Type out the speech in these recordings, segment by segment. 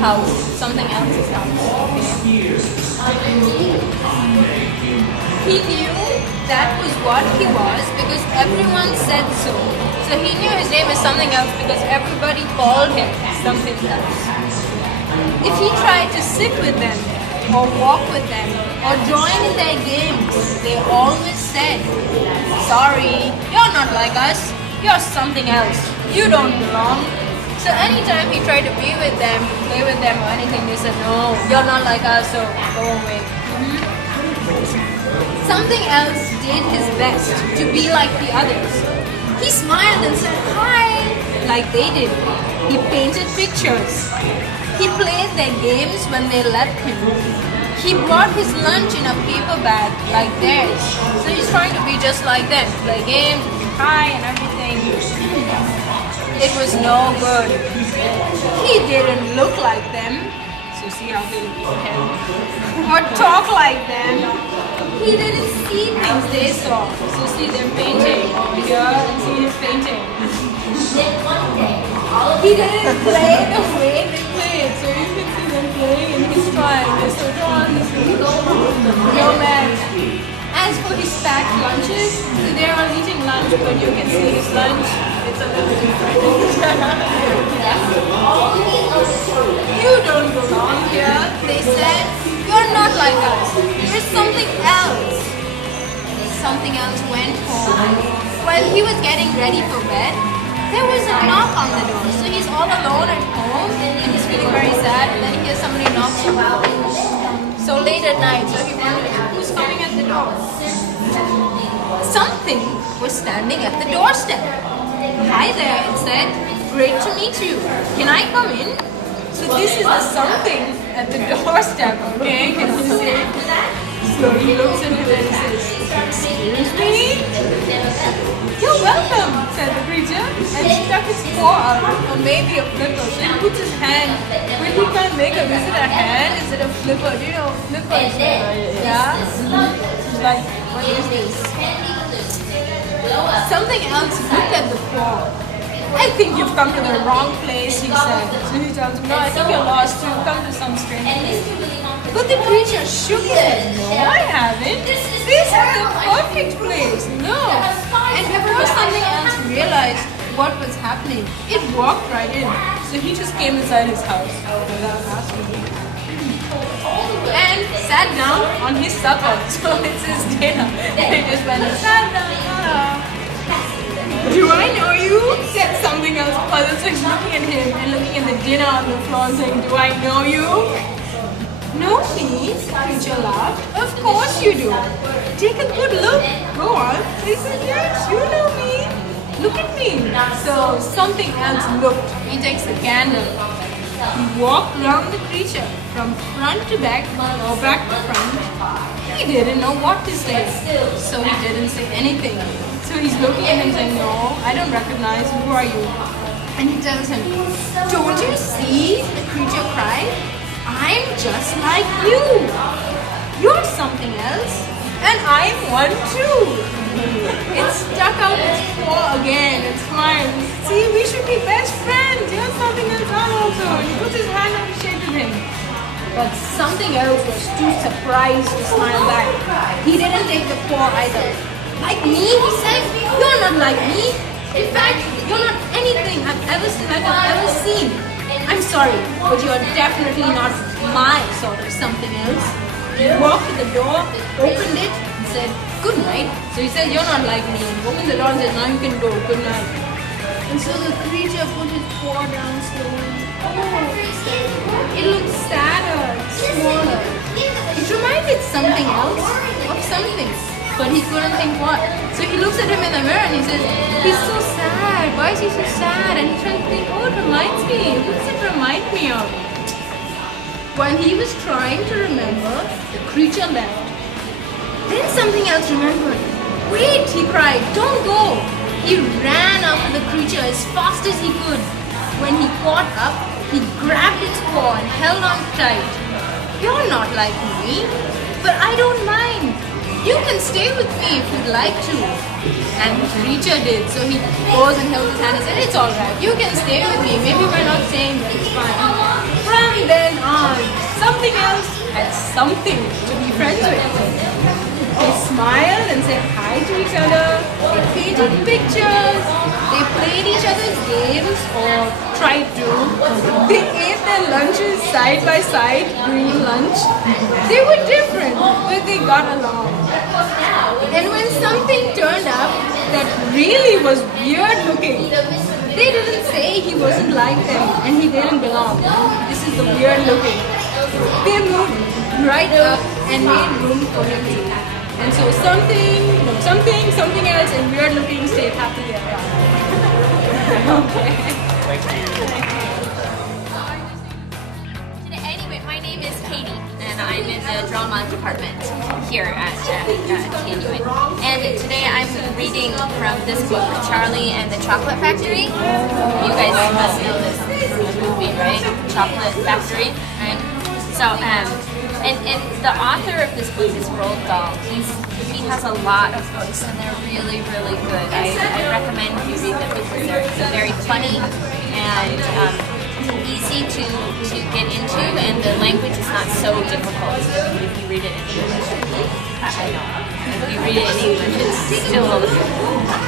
house, something else's house. Okay? He knew that was what he was because everyone said so. So he knew his name was something else because everybody called him something else. If he tried to sit with them, or walk with them, or join in their games, they always said, sorry, you're not like us, you're something else, you don't belong. So anytime he tried to be with them, play with them or anything, they said, no, you're not like us, so go away. Something else did his best to be like the others. He smiled and said, hi, like they did. He painted pictures. He played their games when they let him. He brought his lunch in a paper bag like theirs. So he's trying to be just like them, play games, hi and everything. It was no good. He didn't look like them. So see how they look at him. Or talk like them. He didn't see things they saw. So see them painting over here and see his painting. He didn't play the way they played. So you can see them playing and he's trying. They're so drawn, this is no match. As for his packed lunches, so they're all eating lunch, but you can see his lunch. It's a little different. You don't belong here, they said. You're not like us. You're something else. Something else went home. While he was getting ready for bed, there was a knock on the door. So he's all alone at home and he's feeling very sad, and then he hears somebody knock him out. So late at night, so he wondered who's coming at the door. Something was standing at the doorstep. Hi there, it said. Great to meet you. Can I come in? So this is the something at the doorstep, okay? Can you see it? So he looks at him and says, excuse me? You're welcome, said the creature, and stuck his paw out, or maybe a flipper. So he puts his hand, when he can't make a, is it a hand? Is it a flipper? Do you know flipper is yeah? It's like, what is this? Something else looked at the paw. I think you've come to the wrong place, he said. So he tells him, no, I think you're lost. You've come to some strange place. But the creature shook his head. No, I haven't. This is the perfect place. No. And before something else realized what was happening, it walked right in. So he just came inside his house without asking. And sat down on his supper. So it's his dinner. He just went and sat down. Do I know you? Said something else puzzled. So he's looking at him and looking at the dinner on the floor and saying, do I know you? Know me? The creature laughed. Of course you do. Take a good look. Go on. He said, yes, you know me. Look at me. So something else looked. He takes a candle. He walked around the creature from front to back or back to front. He didn't know what to say. So he didn't say anything. So he's looking at him saying, no, I don't recognize you. Who are you? And he tells him, don't you see? The creature cried. I'm just like you. You're something else. And I'm one too. It stuck out its paw again and smiled. See, we should be best friends. You're something else also. And he puts his hand on the shake of him. But something else was too surprised to smile back. He didn't take the paw either. Like me, he said, you're not like me. In fact, you're not anything I've ever seen. I'm sorry, but you're definitely not my sort of something else. He walked to the door, opened it, and said, good night. So he said, you're not like me. He opened the door and said, now you can go, good night. And so the creature put his paw down slowly. Oh, it looked sadder, smaller. It reminded something else of something. But he couldn't think what. So he looks at him in the mirror and he says, he's so sad. Why is he so sad? And he's trying to think, oh, it reminds me. What does it remind me of? While he was trying to remember, the creature left. Then something else remembered. Wait, he cried, don't go. He ran after the creature as fast as he could. When he caught up, he grabbed its paw and held on tight. You're not like me, but I don't mind. You can stay with me if you'd like to. And Richard did, so he goes and held his hand and said, it's alright, you can stay with me. Maybe we're not saying that it's fine. From then on, something else had something to be friends with. They smiled and said hi to each other, they painted pictures, they played each other's games or tried to. They ate their lunches side by side during lunch. They were different, but they got along. And when something turned up that really was weird looking, they didn't say he wasn't like them and he didn't belong. This is the weird looking. They moved right up and made room for him too. And so something else, and weird looking stayed happily ever after. Okay. Anyway, my name is Katie, and I'm in the drama department here at TNUA. And today I'm reading from this book, Charlie and the Chocolate Factory. You guys must know this movie, right? Chocolate Factory, right? So, and the author of this book is Roald Dahl. He has a lot of books, and they're really, really good. I recommend you read them because they're very funny and easy to get into, and the language is not so difficult if you read it in English. I know. If you read it in English, it's still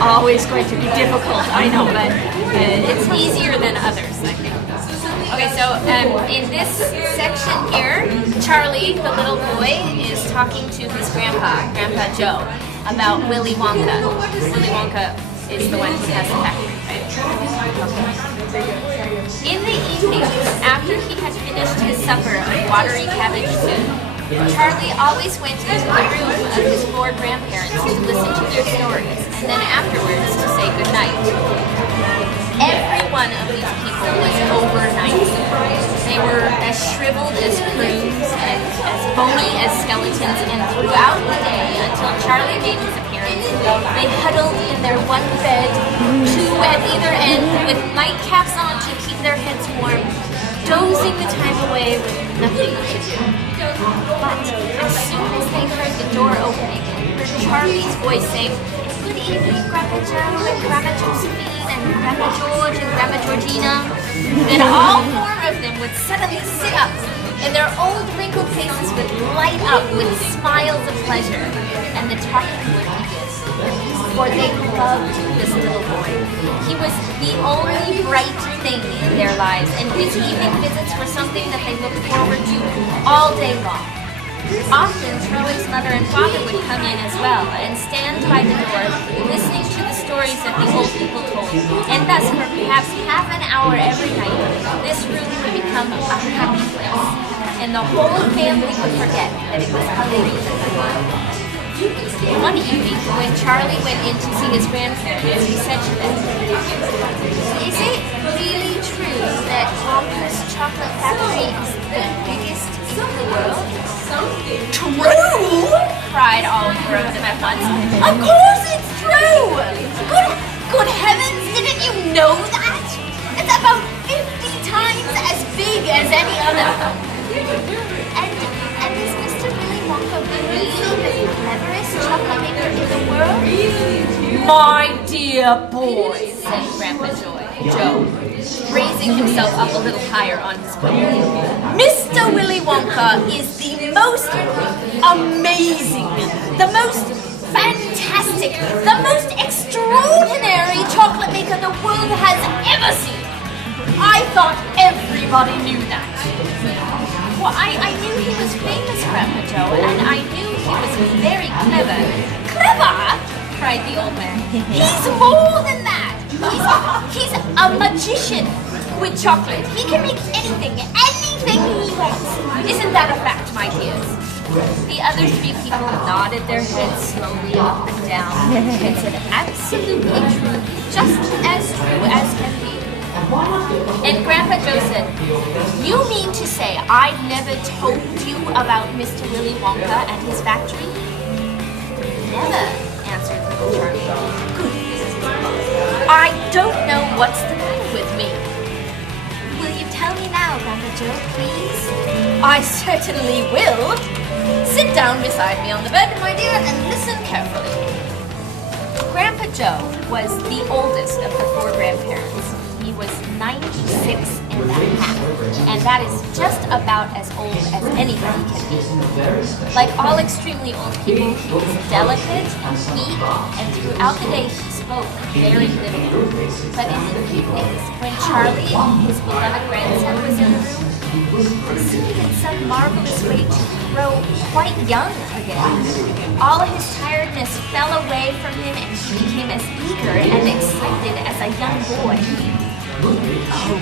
always going to be difficult. I know, but it's easier than others, I think. Okay, so in this section here, Charlie, the little boy, is talking to his Grandpa Joe, about Willy Wonka. Willy Wonka is the one who has the factory, right? Okay. In the evening, after he had finished his supper of watery cabbage soup, Charlie always went into the room of his 4 grandparents to listen to their stories, and then afterwards to say goodnight. Every one of these people was over 90. They were as shriveled as prunes and as bony as skeletons, and throughout the day, until Charlie made his appearance, they huddled in their one bed, 2 at either end, with nightcaps on to keep their heads warm, dozing the time away with nothing to do. But as soon as they heard the door opening and heard Charlie's voice saying, "Good evening, Grandpa Joe and Grandma Josephine and Grandpa George and Grandma Georgina," then all 4 of them would suddenly sit up, and their old wrinkled faces would light up with smiles of pleasure, and the talking would begin. For they loved this little boy. He was the only bright thing in their lives, and his evening visits were something that they looked forward to all day long. Often, Charlie's mother and father would come in as well and stand by the door, listening to the stories that the old people told. And thus, for perhaps half an hour every night, this room would become a happy place, and the whole family would forget that it was holiday. One evening, when Charlie went in to see his grandparents, he said to them, "Is it really true that Papa's Chocolate Factory is the biggest in the world?" "True?" cried all 4 of them at once. "Of course it's true! Good heavens, didn't you know that? It's about 50 times as big as any other. And is Mr. Willy Wonka really the cleverest chocolate maker in the world?" "My dear boy," said Grandpa Joe, raising himself up a little higher on his boat, "Mr. Willy Wonka is the most amazing, the most fantastic, the most extraordinary chocolate maker the world has ever seen. I thought everybody knew that." "Well, I knew he was famous, Grandpa Joe, and I knew he was very clever." "Clever?" cried the old man. "He's more than that. He's a magician with chocolate. He can make anything he wants. Isn't that a fact, my dears?" The other 3 people nodded their heads slowly up and down and said, "Absolutely true, just as true as can be." And Grandpa Joe said, "You mean to say I've never told you about Mr. Willy Wonka and his factory?" "Never," answered little Charlie. "Good. I don't know what's the matter with me." "Will you tell me now, Grandpa Joe, please?" "I certainly will. Sit down beside me on the bed, my dear, and listen carefully. Grandpa Joe was the oldest of the 4 grandparents. He was 96 and a half, and that is just about as old as anybody can be. Like all extremely old people, he was delicate and weak, and throughout the day he spoke very little. But in the evenings, when Charlie, his beloved grandson, was in the room, he seemed in some marvelous way to grow quite young again. All his tiredness fell away from him, and he became as eager and excited as a young boy. Oh,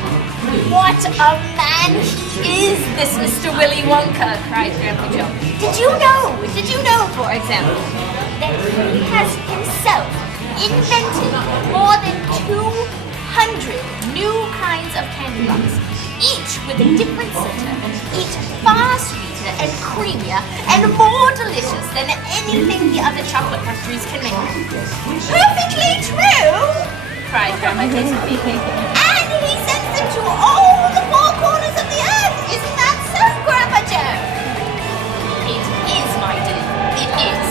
what a man he is, this Mr. Willy Wonka, cried Grandpa Joe. Did you know, for example, that he has himself invented more than 200 new kinds of candy bars, each with a different center, each far sweeter and creamier and more delicious than anything the other chocolate factories can make. Perfectly true, cried Grandma Josephine. And he sends them to all the 4 corners of the earth. Isn't that so, Grandpa Joe? It is, my dear. It is.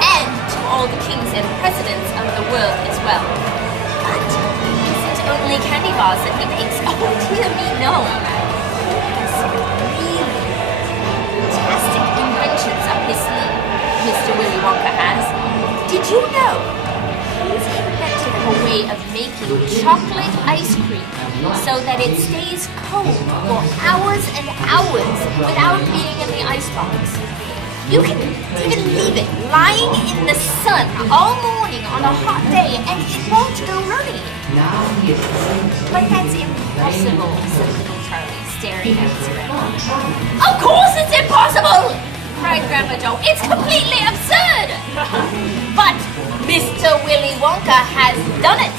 And to all the kings and presidents of the world as well. But is it only candy bars that he makes? Oh, dear me, no. He has some really fantastic inventions up his sleeve, Mr. Willy Wonka has. Did you know? He's invented a way of making chocolate ice cream so that it stays cold for hours and hours without being in the icebox. You can even leave it lying in the sun all morning on a hot day and it won't go runny. But that's impossible, said little Charlie, staring at his grandpa. Of course it's impossible, cried Grandpa Joe. It's completely absurd. But Mr. Willy Wonka has done it.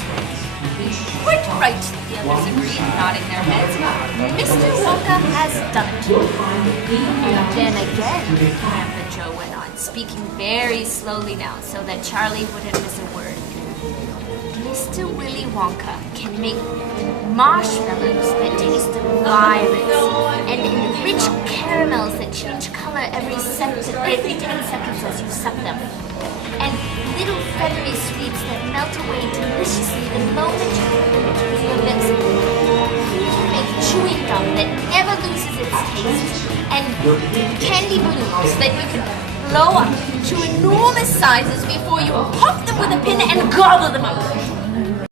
Quite right, the others agreed, nodding their heads. Mr. Wonka has done it. And then again, Grandpa Joe went on, speaking very slowly now so that Charlie wouldn't miss a word. Mr. Willy Wonka can make marshmallows that taste of violets and enrich caramels that change color every 10 seconds as you suck them. And little feathery sweets that melt away deliciously the moment you put them between your lips. He can make chewing gum that never loses its taste, and candy balloons that you can blow up to enormous sizes before you pop them with a pin and gobble them up.